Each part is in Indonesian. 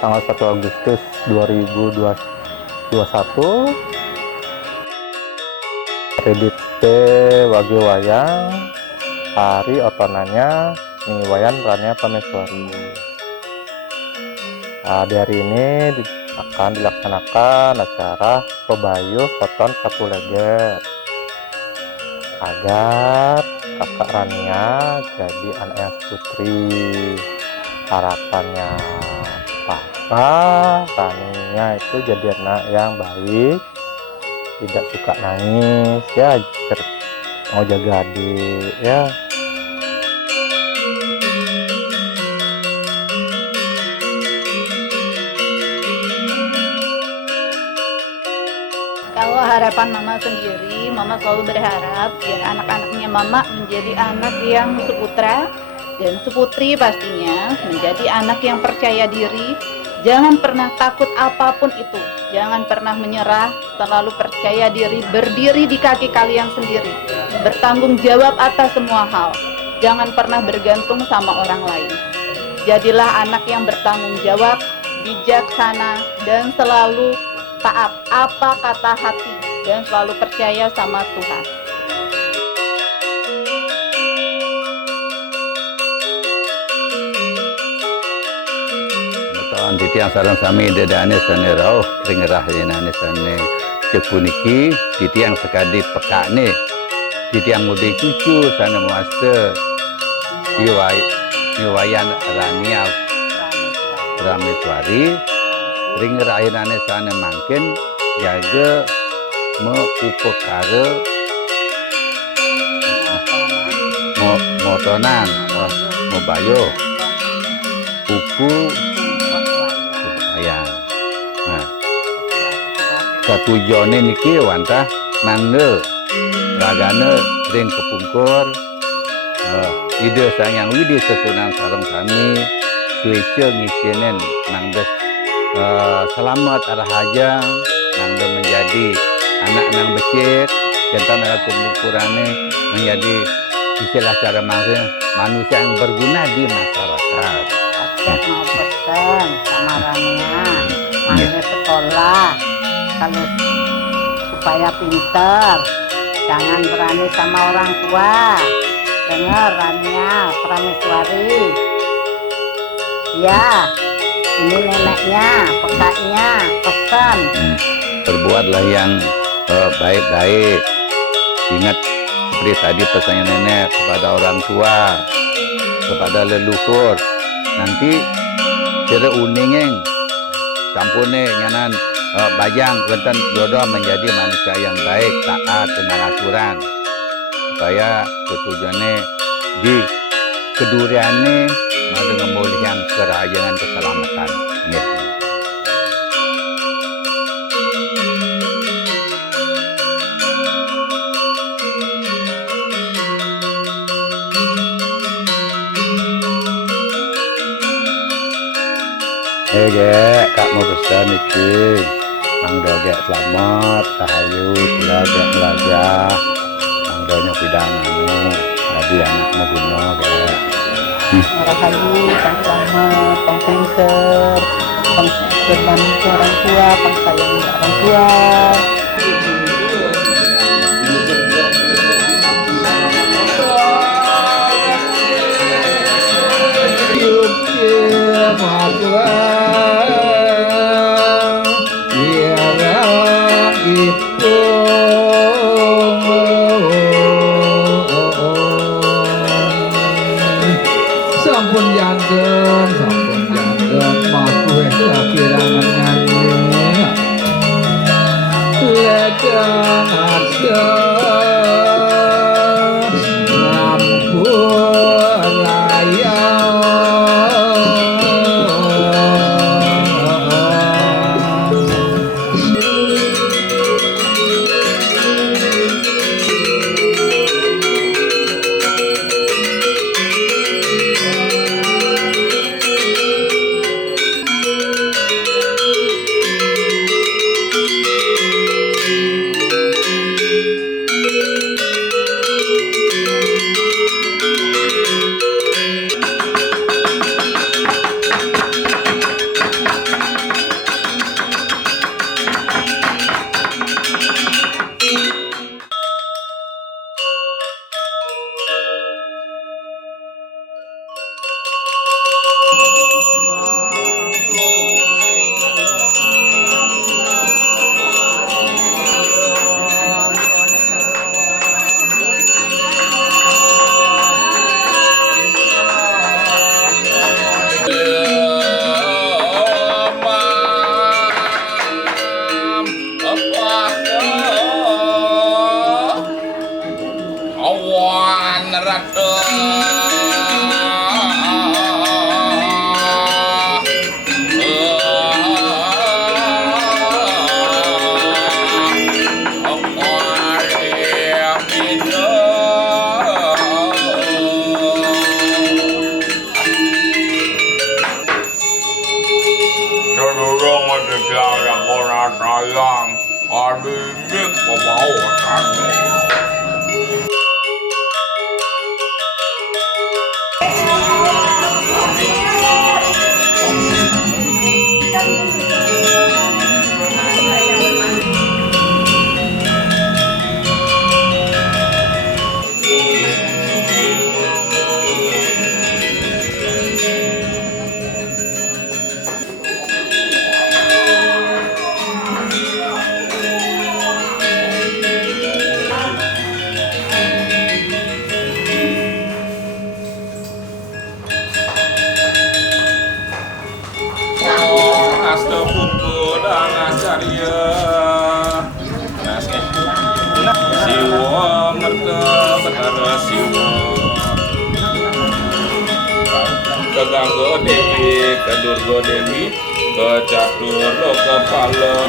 tanggal 1 Agustus 2021. Redite wage wayang hari otonanya nih wayan rannya pameswari. Di hari ini akan dilaksanakan acara pebayuh oton satu leger agar kakak Rania jadi anak yang putri. Harapannya papa Rania itu jadi anak yang baik, tidak suka nangis ya, mau jaga adik ya. Kalau harapan mama sendiri, mama selalu berharap biar anak-anaknya mama menjadi anak yang seputra dan seputri, pastinya menjadi anak yang percaya diri. Jangan pernah takut apapun itu, jangan pernah menyerah, selalu percaya diri, berdiri di kaki kalian sendiri, bertanggung jawab atas semua hal. Jangan pernah bergantung sama orang lain. Jadilah anak yang bertanggung jawab, bijaksana, dan selalu taat apa kata hati, dan selalu percaya sama Tuhan. Betul, titiang sarang sami dedane sane rauh ringerah yenane sane cepuniki titiang sekadi pekane titiang mudi cucu sana master niwayan Rania Prameswari ringerah yenane sane mangkin jaga upekara motonan mobayo buku ayang. Nah, katujone niki wantah mangga ragane ring kepungkur ide sang widi sesunang sareng kami suice ngisinen nangdes selamat arah hajang nangde menjadi anak nang becik centang mereka kepungkurane menjadi istilah cara manusia yang berguna di masyarakat. Mau pesen sama Rania masuk sekolah kalau supaya pinter, jangan berani sama orang tua. Dengar Rania Prameswari, ya ini neneknya, pekaknya pesan. Berbuatlah yang baik-baik. Ingat seperti tadi pesannya nenek kepada orang tua, kepada leluhur. Nanti kira uningeng campurnya nyanan bajang rentan jodoh menjadi manusia yang baik, taat dengan aturan, supaya tujuannya di keduriannya ada ngemulihkan kerajangan keselamatan. Ya. Kak mau pesan iki mangga gek selamat rahayu sila gek belajar mangga pidanane jadi anaknya guna gek Rahayu, pang selamat, pang pinter, pang berbanding ke orang tua, pang sayang orang tua. Sampun janten maku kekirangan nyanyi ledang asa ngampur raya sayang, adiknya kebawasannya. Keganggo Dewi, Kedurgo Dewi, Kecatur Lokapala.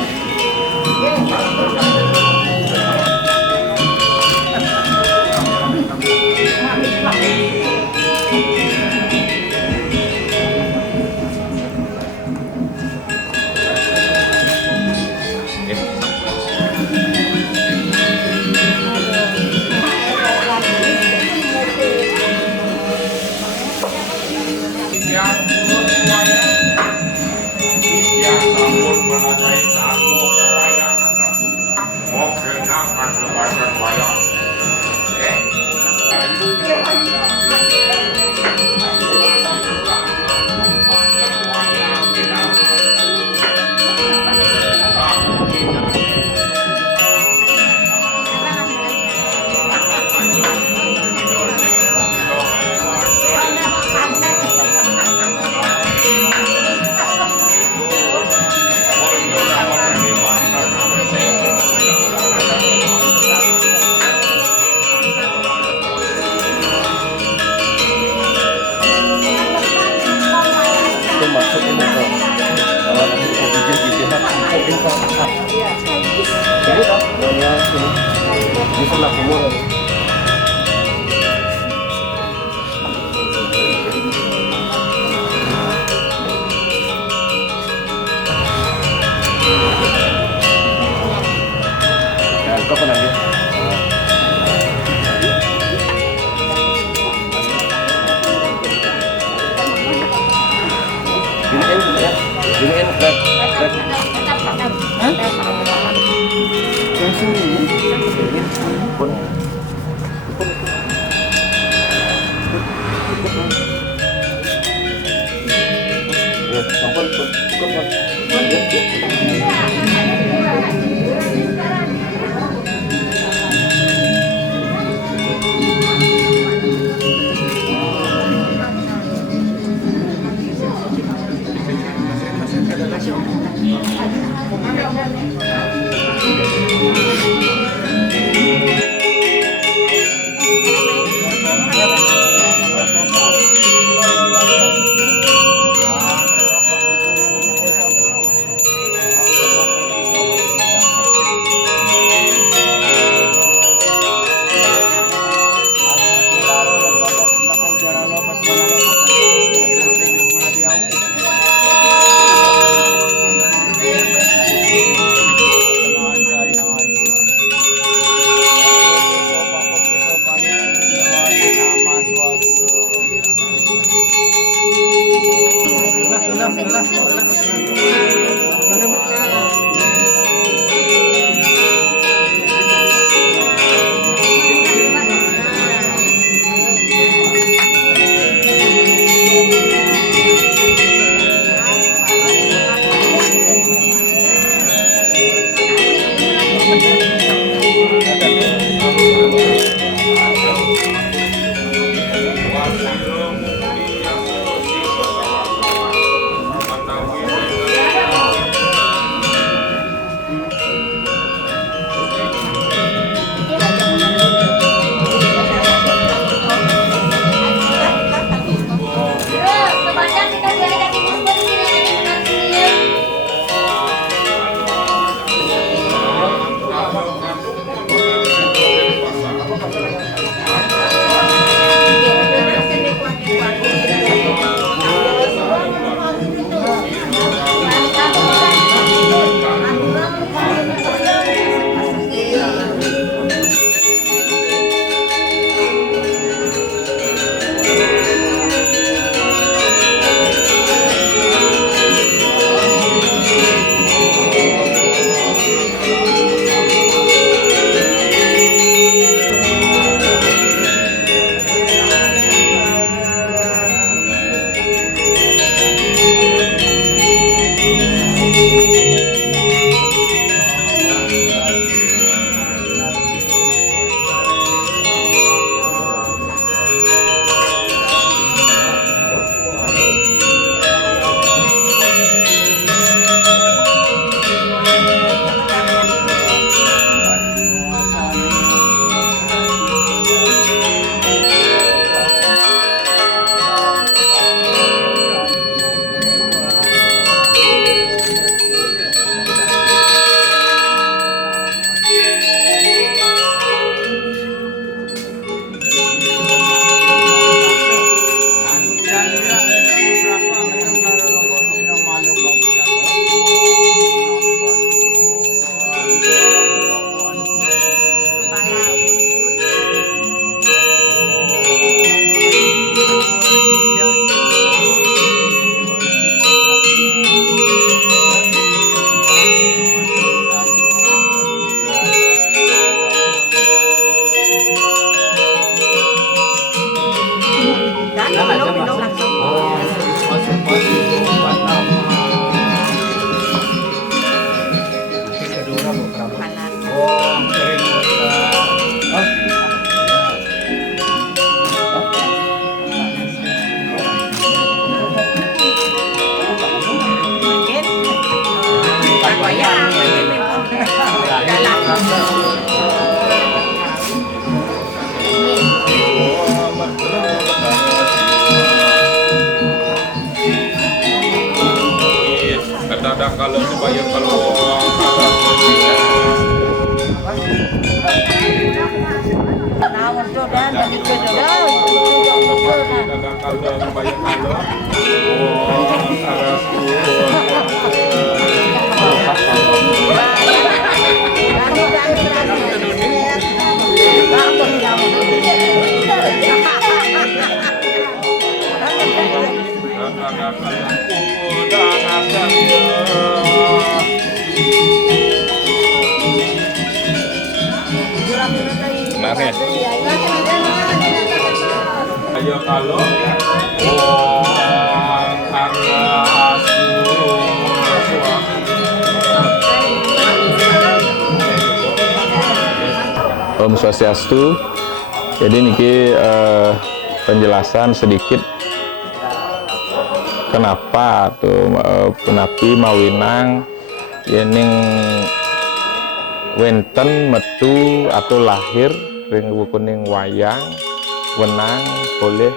kanan. Oh, sering Mungkin wayang Kadang kalau dibayar kalau nah untuk dan tadi kedua kadang kalau dibayar kalau Sebenarnya ayo kalau Om Swastiastu. Jadi niki penjelasan sedikit kenapa tuh penapi mawinang yening wenten metu atau lahir ring kuning wayang wenang boleh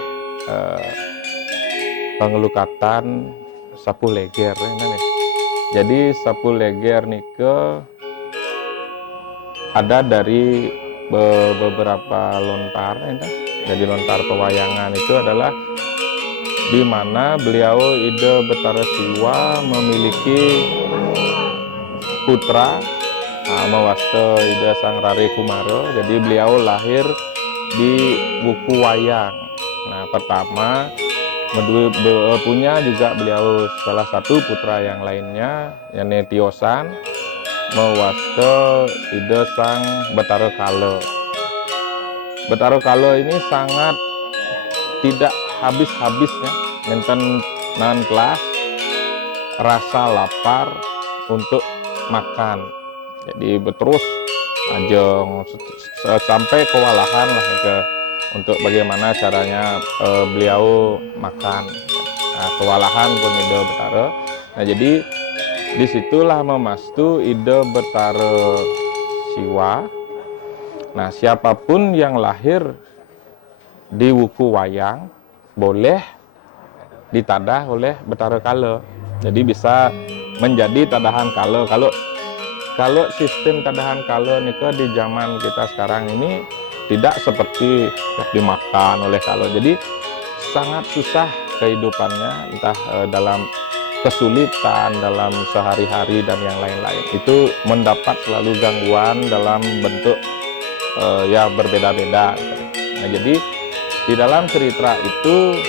pengelukatan sapu leger ya. Jadi sapu leger nike ada dari beberapa lontar ya. Jadi lontar pewayangan itu adalah di mana beliau Ida Betara Siwa memiliki putra Mawasta Ida Sang Rari Kumara. Jadi beliau lahir di buku wayang. Nah, pertama punya juga beliau salah satu putra yang lainnya yakni Tiosan Mawasta Ida Sang Betara Kala. Betara Kala ini sangat tidak habis-habisnya nenten nan kelas rasa lapar untuk makan. Jadi terus ajeng sampai kewalahan lah ke untuk bagaimana caranya beliau makan. Nah, kewalahan pun Ida Betara. Nah, jadi disitulah memastu Ida Betara Siwa. Nah, siapapun yang lahir di wuku wayang boleh ditadah oleh Betara Kala. Jadi bisa menjadi tadahan Kala. Kalau sistem tadahan Kala nika di zaman kita sekarang ini tidak seperti dimakan oleh Kala. Jadi sangat susah kehidupannya, entah dalam kesulitan dalam sehari-hari dan yang lain-lain. Itu mendapat selalu gangguan dalam bentuk ya berbeda-beda. Nah, jadi di dalam cerita itu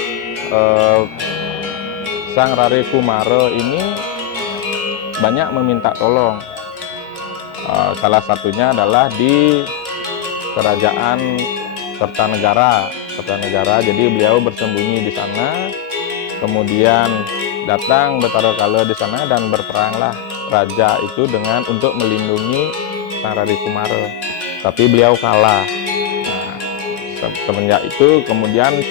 Sang Rari Kumara ini banyak meminta tolong. Salah satunya adalah di kerajaan Kertanegara. Jadi beliau bersembunyi di sana. Kemudian datang Betara Kala di sana dan berperanglah raja itu dengan untuk melindungi Sang Rari Kumara. Tapi beliau kalah. Nah, semenjak itu kemudian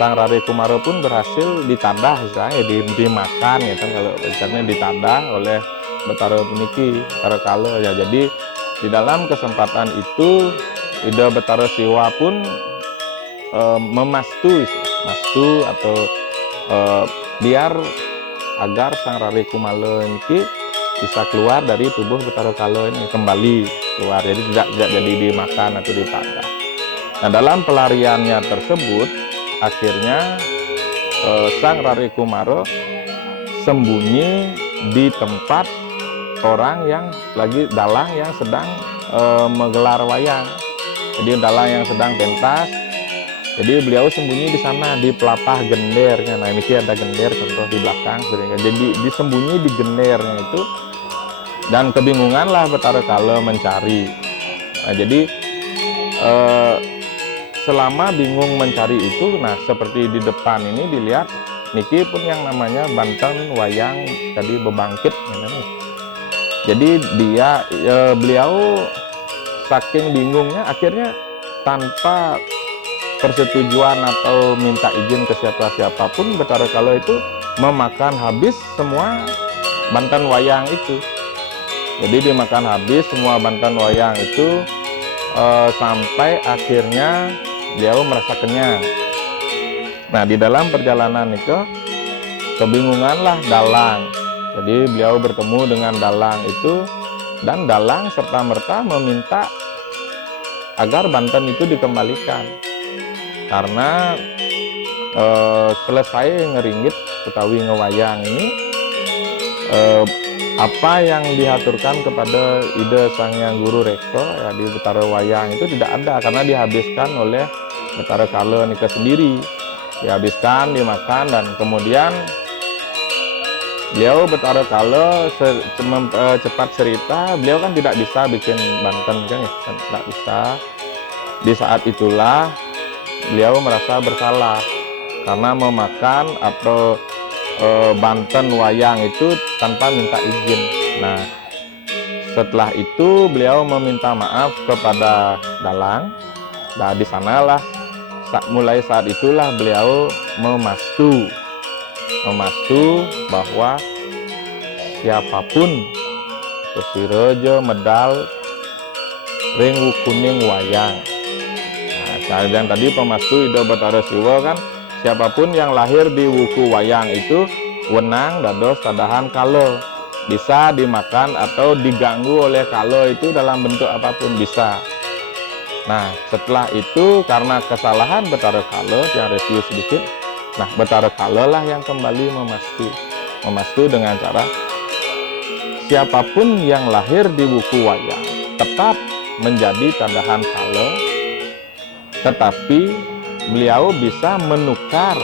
Sang Rari Kumara pun berhasil ditadah, istilahnya dimakan ya kan, kalau misalnya ditadah oleh Betara puniki, Betara Kala ya. Jadi di dalam kesempatan itu Ida Betara Siwa pun memastu atau biar agar Sang Rari Kumara ini bisa keluar dari tubuh Betara Kala ini, kembali keluar, jadi tidak jadi dimakan atau ditadah. Nah, dalam pelariannya tersebut akhirnya Sang Rari Kumara sembunyi di tempat orang yang lagi dalang yang sedang menggelar wayang. Jadi dalang yang sedang pentas. Jadi beliau sembunyi di sana di pelapah gendernya. Nah, ini ada gender contoh di belakang. Jadi disembunyi di gendernya itu, dan kebingunganlah Betara Kala mencari. Nah, jadi selama bingung mencari itu, nah seperti di depan ini dilihat niki pun yang namanya Banten Wayang tadi Bebangkit. Jadi beliau saking bingungnya akhirnya tanpa persetujuan atau minta izin ke siapapun, Betara Kala itu memakan habis semua banten wayang itu. Jadi dimakan habis semua banten wayang itu sampai akhirnya beliau merasa kenyang. Nah, di dalam perjalanan itu kebingunganlah dalang. Jadi beliau bertemu dengan dalang itu, dan dalang serta-merta meminta agar banten itu dikembalikan. Karena selesai ngeringgit utawi ngewayang ini, apa yang diaturkan kepada ide Sang Hyang Guru Reksa ya di Betara Wayang itu tidak ada, karena dihabiskan oleh Betara Kala nika sendiri. Dihabiskan, dimakan, dan kemudian beliau Betara Kala cepat cerita, beliau kan tidak bisa bikin banten kan ya, tidak bisa. Di saat itulah beliau merasa bersalah karena memakan atau banten wayang itu tanpa minta izin. Nah, setelah itu beliau meminta maaf kepada dalang. Nah, di sanalah mulai saat itulah beliau memastu bahwa siapapun Sirojo medal ring kuning wayang. Nah, yang tadi pemastu Ida Betara Siwa kan, siapapun yang lahir di wuku wayang itu wenang dados tadahan kala, bisa dimakan atau diganggu oleh kala itu dalam bentuk apapun bisa. Nah, setelah itu karena kesalahan Betara Kala yang review sedikit, nah Betara Kala lah yang kembali memastu dengan cara siapapun yang lahir di wuku wayang tetap menjadi tadahan kala, tetapi beliau bisa menukar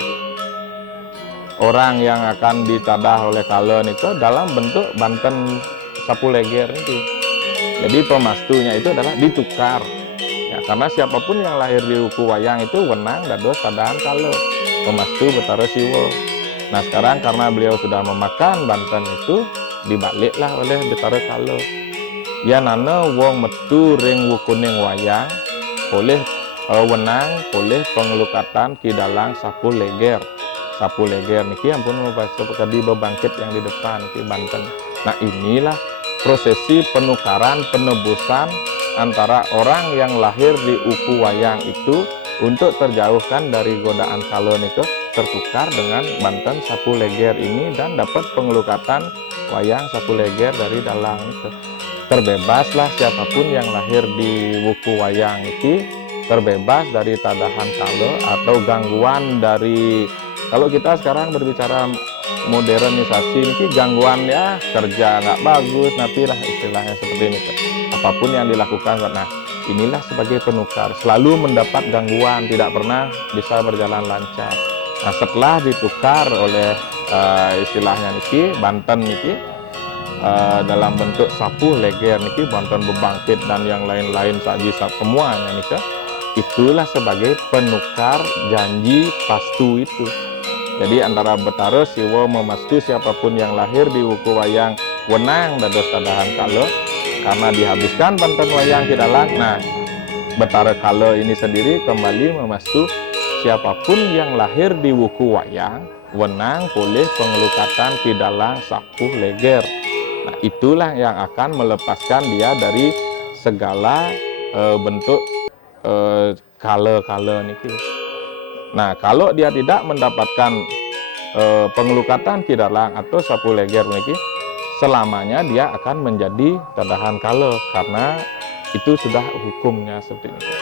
orang yang akan ditadah oleh kala itu dalam bentuk banten sapu leger itu. Jadi pemastunya itu adalah ditukar ya, karena siapapun yang lahir di wuku wayang itu wenang dados tadahan kala, pemastu Betara Siwa. Nah, sekarang karena beliau sudah memakan banten itu, dibaliklah oleh Betara Kala. Ya nana wong metu ring wukuning wayang oleh wenang oleh pengelukatan ki dalang sapu leger. Sapu leger niki ampun membaca di bebangkit yang di depan ki Banten. Nah, inilah prosesi penukaran penebusan antara orang yang lahir di wuku wayang itu untuk terjauhkan dari godaan kala niku, tertukar dengan banten sapu leger ini dan dapat pengelukatan wayang sapu leger dari dalang itu. Terbebaslah siapapun yang lahir di wuku wayang ini, terbebas dari tadahan kala atau gangguan dari, kalau kita sekarang berbicara modernisasi ini, gangguan ya kerja nggak bagus, napilah istilahnya seperti ini. Apapun yang dilakukan, nah inilah sebagai penukar, selalu mendapat gangguan, tidak pernah bisa berjalan lancar. Nah, setelah ditukar oleh istilahnya niki banten niki dalam bentuk sapu leger niki, banten bebangkit dan yang lain-lain saji semuanya nika, itulah sebagai penukar janji pastu itu. Jadi antara Betara Siwa memastu siapapun yang lahir di wuku wayang wenang dados tadahan kala, karena dihabiskan banten wayang ki dalang. Nah, Betara Kala ini sendiri kembali memastu siapapun yang lahir di wuku wayang wenang boleh pengelukatan ki dalang sapu leger. Nah, itulah yang akan melepaskan dia dari segala bentuk kala-kala niki. Nah, kalau dia tidak mendapatkan pengelukatan ki dalang atau sapu leger niki, selamanya dia akan menjadi tadahan kala, karena itu sudah hukumnya seperti ini.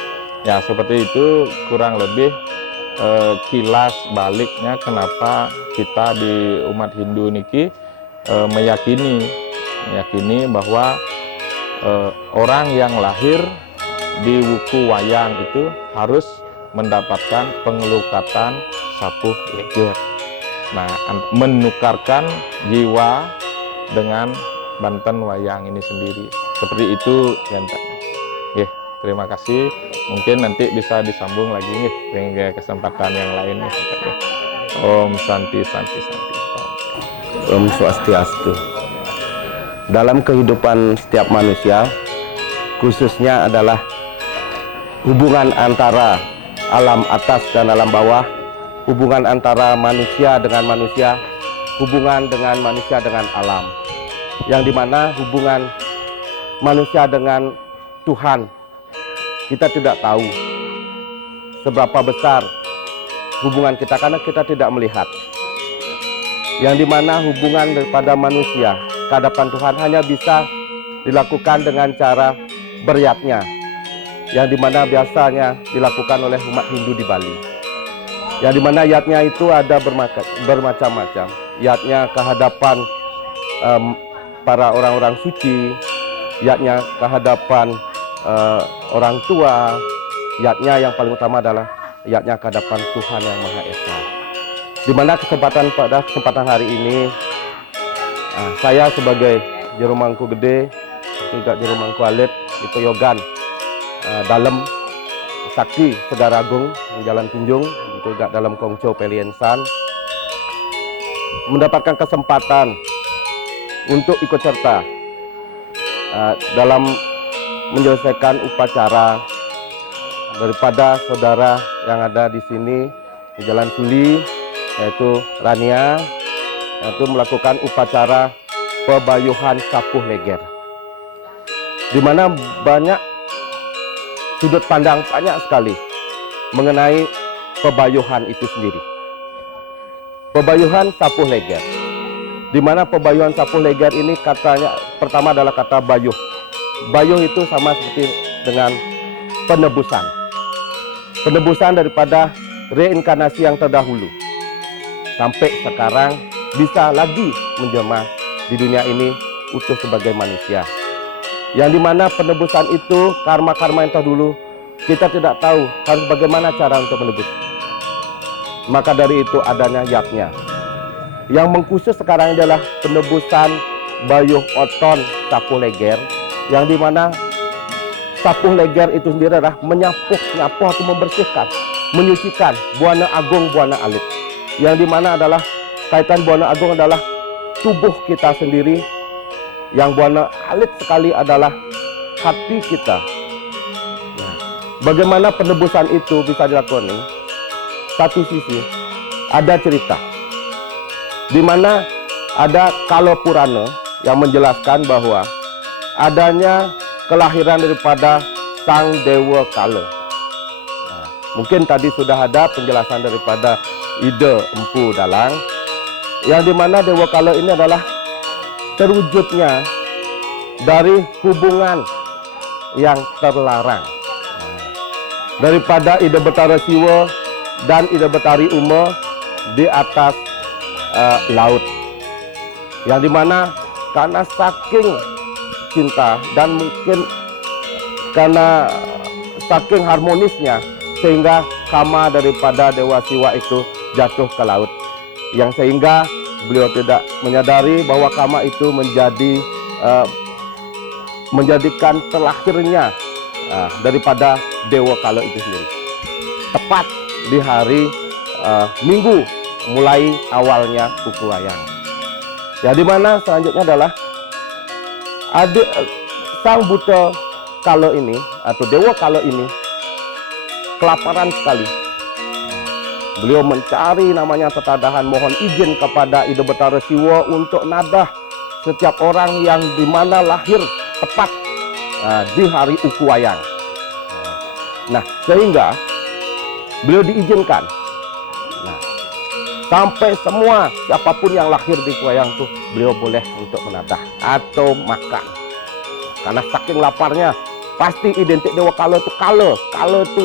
Ya, seperti itu kurang lebih kilas baliknya kenapa kita di umat Hindu niki meyakini bahwa orang yang lahir di wuku wayang itu harus mendapatkan pengelukatan sapu leger. Nah, menukarkan jiwa dengan banten wayang ini sendiri. Seperti itu yang terima kasih. Mungkin nanti bisa disambung lagi nih dengan kesempatan yang lain nih. Om Santi Santi Santi. Om Swastiastu. dalam kehidupan setiap manusia, khususnya adalah hubungan antara alam atas dan alam bawah, hubungan antara manusia dengan manusia, hubungan dengan manusia dengan alam, yang dimana hubungan manusia dengan Tuhan kita tidak tahu seberapa besar hubungan kita karena kita tidak melihat. Yang dimana hubungan daripada manusia ke hadapan Tuhan hanya bisa dilakukan dengan cara beryatnya, yang dimana biasanya dilakukan oleh umat Hindu di Bali. Yang dimana yatnya itu ada bermacam-macam. Yatnya ke hadapan para orang-orang suci, yatnya ke hadapan orang tua, yatnya yang paling utama adalah yatnya ke hadapan Tuhan yang Maha Esa. Di mana pada kesempatan hari ini, saya sebagai Juru Mangku Gede, juga Juru Mangku Alit di Peyogan dalam Sakti Segara Agung Jalan Tunjung, juga dalam Kongco Peliensan, mendapatkan kesempatan untuk ikut serta dalam menyelesaikan upacara daripada saudara yang ada di sini di Jalan Suli, yaitu Rania, yaitu melakukan upacara pebayuhan Sapuh Leger, di mana banyak sudut pandang banyak sekali mengenai pebayuhan itu sendiri. Pebayuhan Sapuh Leger, di mana pebayuhan Sapuh Leger ini katanya pertama adalah kata bayuh. Bayuh itu sama seperti dengan penebusan. Penebusan daripada reinkarnasi yang terdahulu sampai sekarang bisa lagi menjelma di dunia ini utuh sebagai manusia. Yang dimana penebusan itu karma-karma yang terdahulu kita tidak tahu harus bagaimana cara untuk menebus. Maka dari itu adanya yatnya. Yang mengkhusus sekarang adalah penebusan bayuh oton Sapuh Leger, yang dimana Sapuh Leger itu sendiri adalah menyapuh atau membersihkan, menyucikan Buana Agung, Buana Alit. Yang dimana adalah kaitan Buana Agung adalah tubuh kita sendiri, yang Buana Alit sekali adalah hati kita. Nah, bagaimana penebusan itu bisa dilakukan? Satu sisi ada cerita, di mana ada Kala Purana yang menjelaskan bahwa adanya kelahiran daripada Sang Dewa Kala. Nah, mungkin tadi sudah ada penjelasan daripada Ida Empu Dalang, yang dimana Dewa Kala ini adalah terwujudnya dari hubungan yang terlarang, daripada Ida Betara Siwa dan Ida Betari Uma di atas laut, yang dimana karena saking cinta dan mungkin karena saking harmonisnya sehingga kama daripada Dewa Siwa itu jatuh ke laut, yang sehingga beliau tidak menyadari bahwa kama itu menjadikan terlahirnya daripada Dewa Kala itu sendiri, tepat di hari Minggu mulai awalnya Uku Wayang. Ya, di mana selanjutnya adalah adik Sang Buta Kala ini atau Dewa Kala ini kelaparan sekali. Beliau mencari namanya tetadahan, mohon izin kepada Ida Betara Siwa untuk nadah setiap orang yang dimana lahir tepat di hari Uku Wayang. Nah, sehingga beliau diizinkan. Nah, sampai semua siapapun yang lahir di Uku Wayang itu beliau boleh untuk menadah atau makan. Karena saking laparnya, pasti identik Dewa Kala itu Kala itu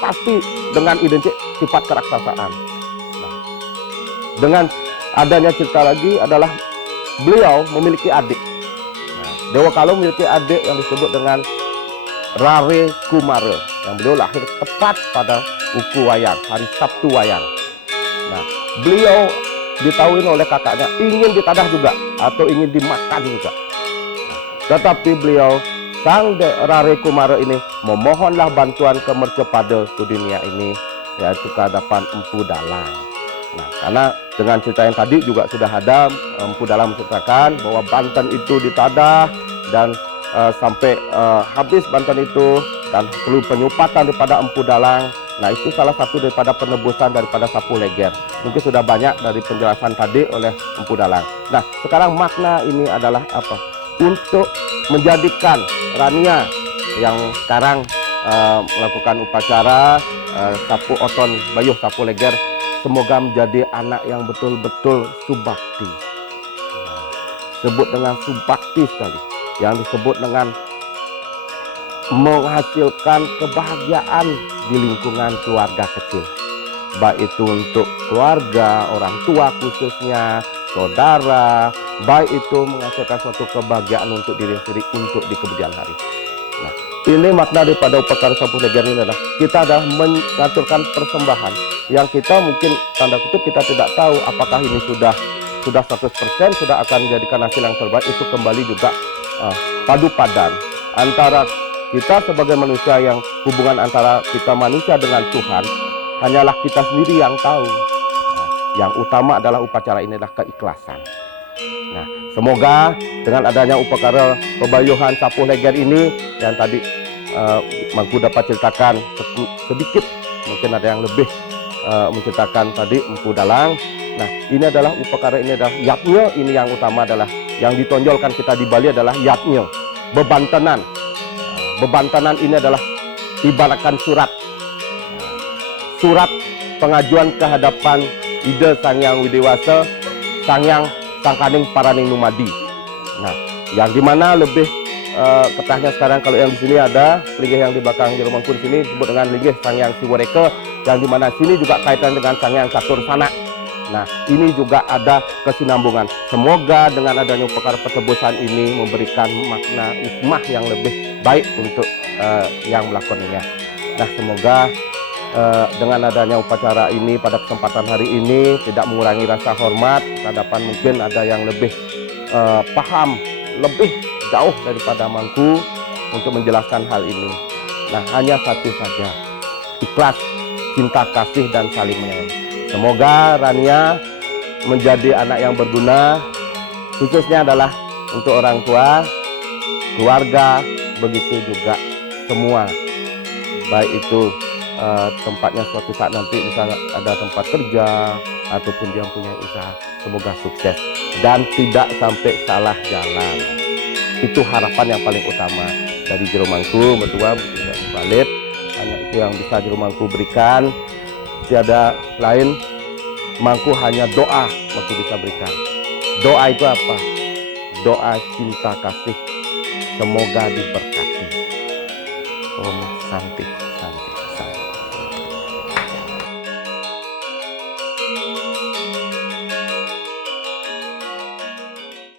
pasti dengan identik sifat keraksasaan. Nah, dengan adanya cerita lagi adalah beliau memiliki adik. Nah, Dewa Kala memiliki adik yang disebut dengan Rare Kumara, yang beliau lahir tepat pada Uku Wayang, hari Sabtu Wayang. Nah, beliau ditahuin oleh kakaknya ingin ditadah juga atau ingin dimakan juga. Nah, tetapi beliau Sang Rare Kumara ini memohonlah bantuan ke mercepada ke dunia ini, yaitu ke hadapan Empu Dalang. Nah, karena dengan cerita yang tadi juga sudah ada Empu Dalang menceritakan bahwa Banten itu ditadah dan sampai habis Banten itu dan seluruh penyupatan daripada Empu Dalang. Nah, itu salah satu daripada penebusan daripada Sapu Leger. Mungkin sudah banyak dari penjelasan tadi oleh Empu Dalang. Nah, sekarang makna ini adalah apa? Untuk menjadikan Rania yang sekarang melakukan upacara Sapu Oton Bayuh Sapu Leger, semoga menjadi anak yang betul-betul subakti. Sebut dengan subakti sekali, yang disebut dengan menghasilkan kebahagiaan di lingkungan keluarga kecil, baik itu untuk keluarga, orang tua khususnya, saudara, baik itu menghasilkan suatu kebahagiaan untuk diri sendiri untuk di kemudian hari. Nah, ini makna daripada upacara Sapu Leger ini adalah kita adalah mengaturkan persembahan yang kita mungkin tanda kutip kita tidak tahu apakah ini sudah 100% sudah akan menjadikan hasil yang terbaik. Itu kembali juga padu padan antara kita sebagai manusia, yang hubungan antara kita manusia dengan Tuhan hanyalah kita sendiri yang tahu. Nah, yang utama adalah upacara ini adalah keikhlasan. Nah, semoga dengan adanya upacara pebayuhan Sapu Leger ini yang tadi Mangku dapat ceritakan sedikit, mungkin ada yang lebih menceritakan tadi Empu Dalang. Nah, ini adalah upacara ini adalah yatnya, ini yang utama adalah yang ditonjolkan kita di Bali adalah yatnya, bebantenan. Bebantenan ini adalah ibaratkan surat pengajuan ke hadapan Ida Sang Hyang Widewasa, Sang Hyang Sangkaning Paraning Numadi. Nah, yang dimana lebih ketahnya sekarang kalau yang di sini ada linggih yang di belakang Jero Mangku di sini disebut dengan linggih Sang Hyang Siworeke, yang dimana sini juga kaitan dengan Sang Hyang Catursana. Nah, ini juga ada kesinambungan. Semoga dengan adanya upacara pertebusan ini memberikan makna hikmah yang lebih baik untuk yang melakukannya. Nah, semoga dengan adanya upacara ini pada kesempatan hari ini tidak mengurangi rasa hormat hadapan mungkin ada yang lebih paham lebih jauh daripada Mangku untuk menjelaskan hal ini. Nah, hanya satu saja, ikhlas, cinta kasih dan saling menyayangi. Semoga Rania menjadi anak yang berguna, khususnya adalah untuk orang tua, keluarga, begitu juga semua, baik itu tempatnya suatu saat nanti misalnya ada tempat kerja ataupun dia punya usaha, semoga sukses dan tidak sampai salah jalan. Itu harapan yang paling utama dari Jero Mangku, Mertua, tidak Balit. Hanya itu yang bisa Jero Mangku berikan. Tiada lain, Mangku hanya doa Mangku bisa berikan. Doa itu apa? Doa cinta kasih, semoga diberkati. Om Santi Santi.